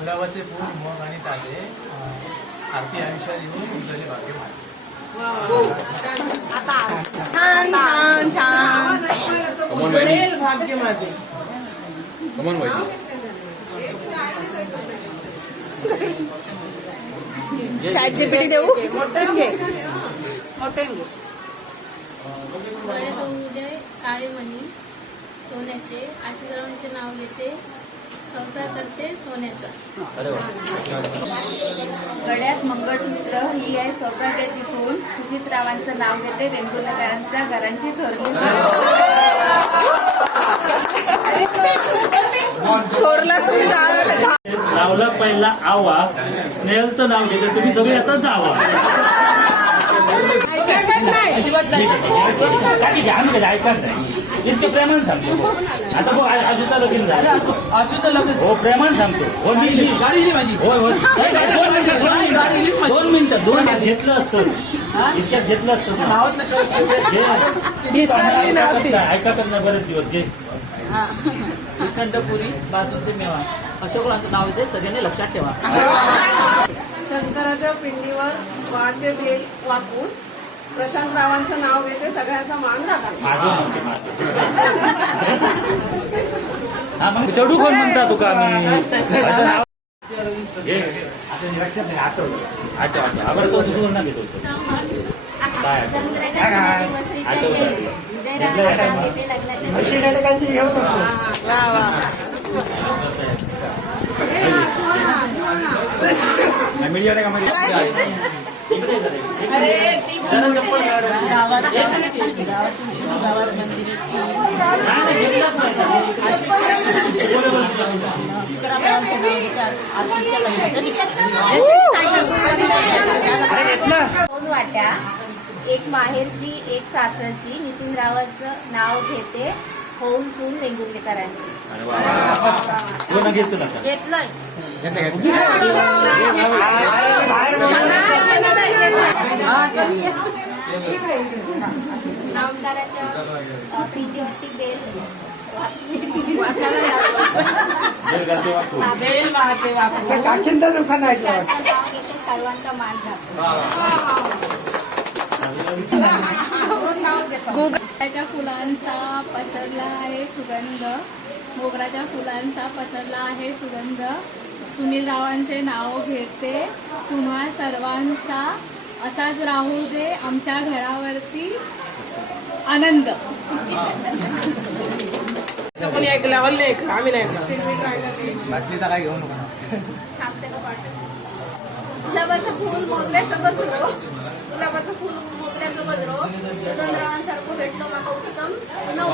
गुलाबाचे फूल मग आणि ताजे आरती आयुष्यात येऊन उजळले भाग्य माझे. छान छान छान उजळेल भाग्य माझे. चॅट जीपीटी देऊ. गळे उदय काळे मणी सोन्याचे आशीर्वादांचे नाव घेते संसार करते सोन्याचा. गळ्यात मंगळसूत्र ही आहे सौभाग्याची खून सुचित्रावांचं नाव घेते वेंगुर्लेकरांच्या घरांची थोरली. लावला पहिला आवा स्नेहलचं नाव घेते तुम्ही सगळे आता जावा. ऐकत नाही इतकं प्रेमान सांगतो. आता बघ आजूचा लगीन झाला. हो प्रेमान सांगतो. हो मी गाडी माझी. हो हो 2 मिनिटं 2 घेतलं असतं इतक्यात घेतलं असतं. ऐकतच नाही बरेच दिवस घे. श्रीखंडपुरी बासुंदी मेवा अशोकरांचं नाव इथे सगळ्यांनी लक्षात ठेवा. शंकराच्या पिंडीवर वाढते तेल वाकून प्रशांतरावांचं नाव घेते सगळ्यांचा मान राखा. हा मग चढू कोण म्हणता तुका आम्ही आठवतो सुवर्ण घेतो. काय मीडिया का मध्ये दोन वाट्या एक माहेरची एक सासरची नितीन रावांचं नाव घेते होऊन सून वेंगुर्लेकरांची. घेतलंय नामदाराच्या पिंडीवरती बेल सर्वांचा मान मोगऱ्याच्या फुलांचा पसरला आहे सुगंध मोगऱ्याच्या फुलांचा पसरला आहे सुगंध सुनील रावांचे नाव घेते तुम्हा सर्वांचा असाच राहू दे आमच्या घरावरती आनंद. कोणी ऐकलं आम्ही नाही ऐकलं. बाटलीचा काय घेऊ नका. गुलाबाचं फूल मोगऱ्याचं बसरो गुलाबाचं फूल मोगऱ्याचं बसरो सुगंधरावांसारखं भेटलो माका उत्तम नऊ.